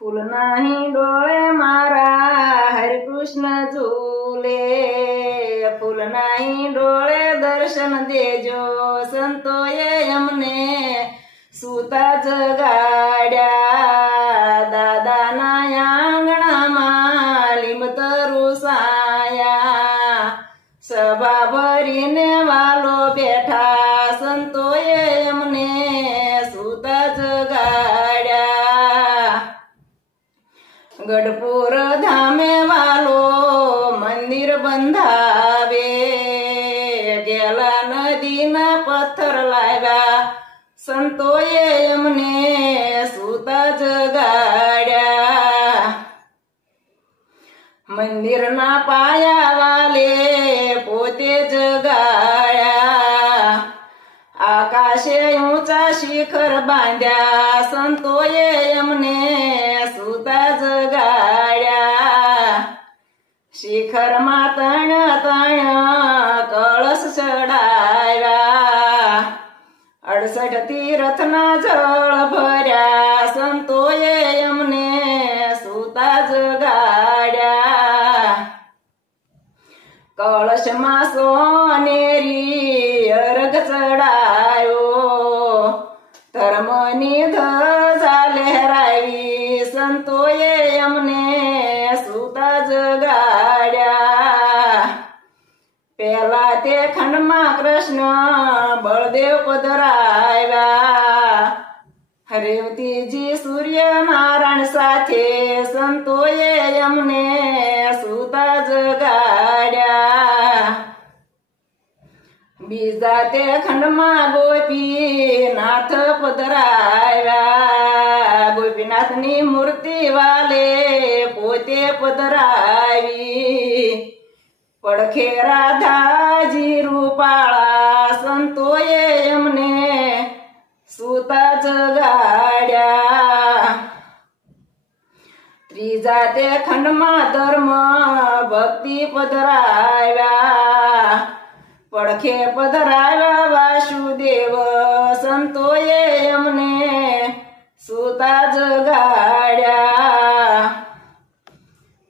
फूल नाही डोळे मारा हरे कृष्ण झूले, फूल नाही डोळे दर्शन देजो संतो ये यमने सुता जगाड्या, दादा ना आंगणामा लिंब तरू साया, सभा भरीने वालो बेठा संतो ये यमने सुता जगाड्या, गडपुर धामे वालो मंदिर बंधावे, गेला नदीना पत्थर लाव्या संतो ये यमने सुता जगाड्या, मंदिर ना पाया वाले पोते जगाड्या, आकाशे ऊंचा शिखर बांध्या संतो ये यमने सुता जगाड्या, शिखर मा तण तण कळस चढाव्या, 68 तीर्थना जळ भर्या संतो ये यमने सुता जगाड्या, कळश मा सोनेरी अर्घ चढायो, धर्मनिध लहरावी संतो ये यमने सुता जगाड्या, पेला ते खंडमा कृष्ण बळदेव पधराव्या, रेवतीजी सूर्यनारायण साथे संतो ये यमने सुता जगाड्या, बीजा ते खंडमा गोपीनाथ पधराव्या, गोपीनाथनी मूर्ती वाले पोते पधरावी, पडखे राधाजी रूपाळा संतो ये यमने सुता जगाड्या, त्रिजा ते खंडमा धर्म भक्ती पधराव्या, पडखे पधराव्या वासुदेव संतो ये यमने सुता जगाड्या,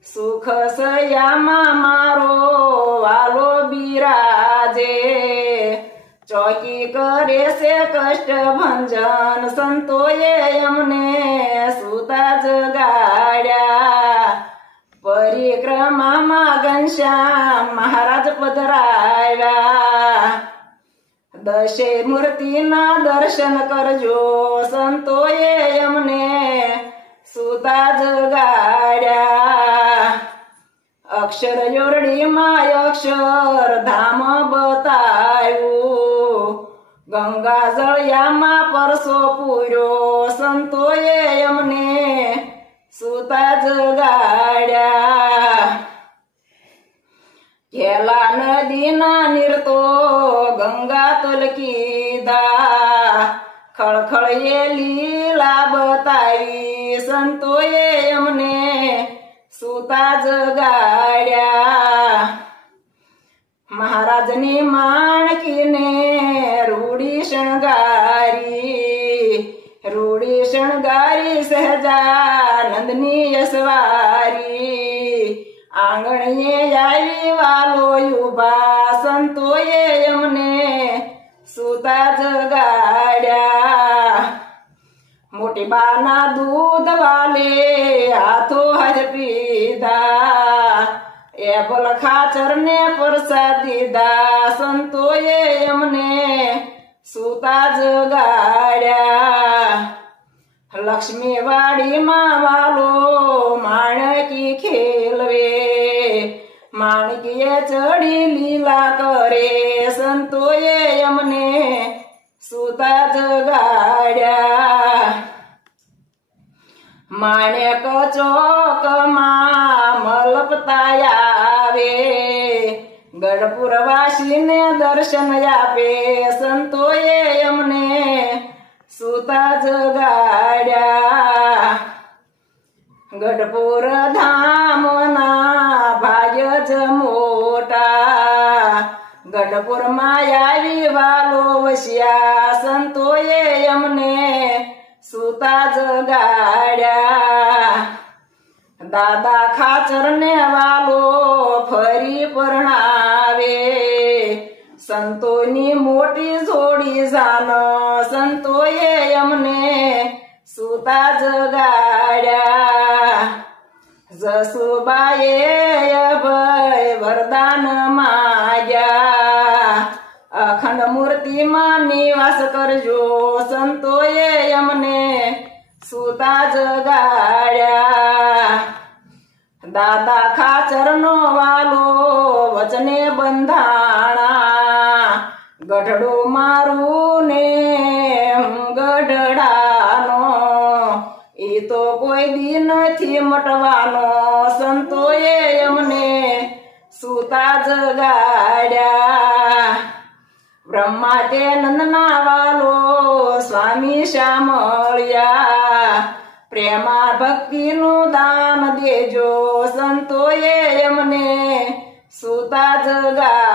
सुख सयामा मारो वालो बिराजे, चौकी करे से कष्ट भंजन संतो ये यमने सुता जगाड्या, परिक्रमा मा घनश्याम महाराज पधराव्या, दशे मूर्तीना दर्शन करजो संतो ये यमने सुता जगाड्या, अक्षर योरडी माय अक्षर धाम बतायू, गंगा जळ यामा परसो पुर्यो संतो ये यमने सुता जगाड्या, गेला नदीना निरतो गंगा तलकीदा, खळखळ ये लीला बतावी संतो ये यमने सुता जगाड्या, महाराजनी माणकीने रूढी शणगारी सहजानंदनी यशवारी, आंगण ये यावी वालो युबा संतो ये यमने सुता जगाड्या, मोठी बाना दूध वाले हाथो हाथ पीधा, एबल खाचरने प्रसादीदा संतो ये यमने सुता जगाड्या, लक्ष्मीवाडी मावालो माणकी खेलवे, माणकीये चढी लीला करे संतो ये यमने सुता जगाड्या, माणक चौक मा मलपतायावे, गडपुरवासीने दर्शन यापे संतो ये यमने सुता जगाड्या, गडपुर धामना भाग्यज मोठा, गडपुर मायावी वालो वशिया संतो ये यमने सुता जगाड्या, દાદા ખાચરને વાલો ફરી પરણાવે સંતોની મોટી જોડી જાન સંતોએ અમને સુતા જગાડ્યા જસુબાએ અભય વરદાન માગ્યા અખંડ મૂર્તિમાં નિવાસ કરજો સંતોએ અમને સુતા જગાડ્યા દાદા ખાચરનો વાલો વચને બંધાણા ગઢડું મારું ને ગઢડાનો એ તો કોઈ દી નથી મટવાનો સંતોએ અમને સુતા જગાડ્યા બ્રહ્મા તે નંદના વાલો સ્વામી શ્યામળિયા પ્રેમા ભક્તિનું દાન દેજો સંતોએ અમને સુતા જગાડ્યા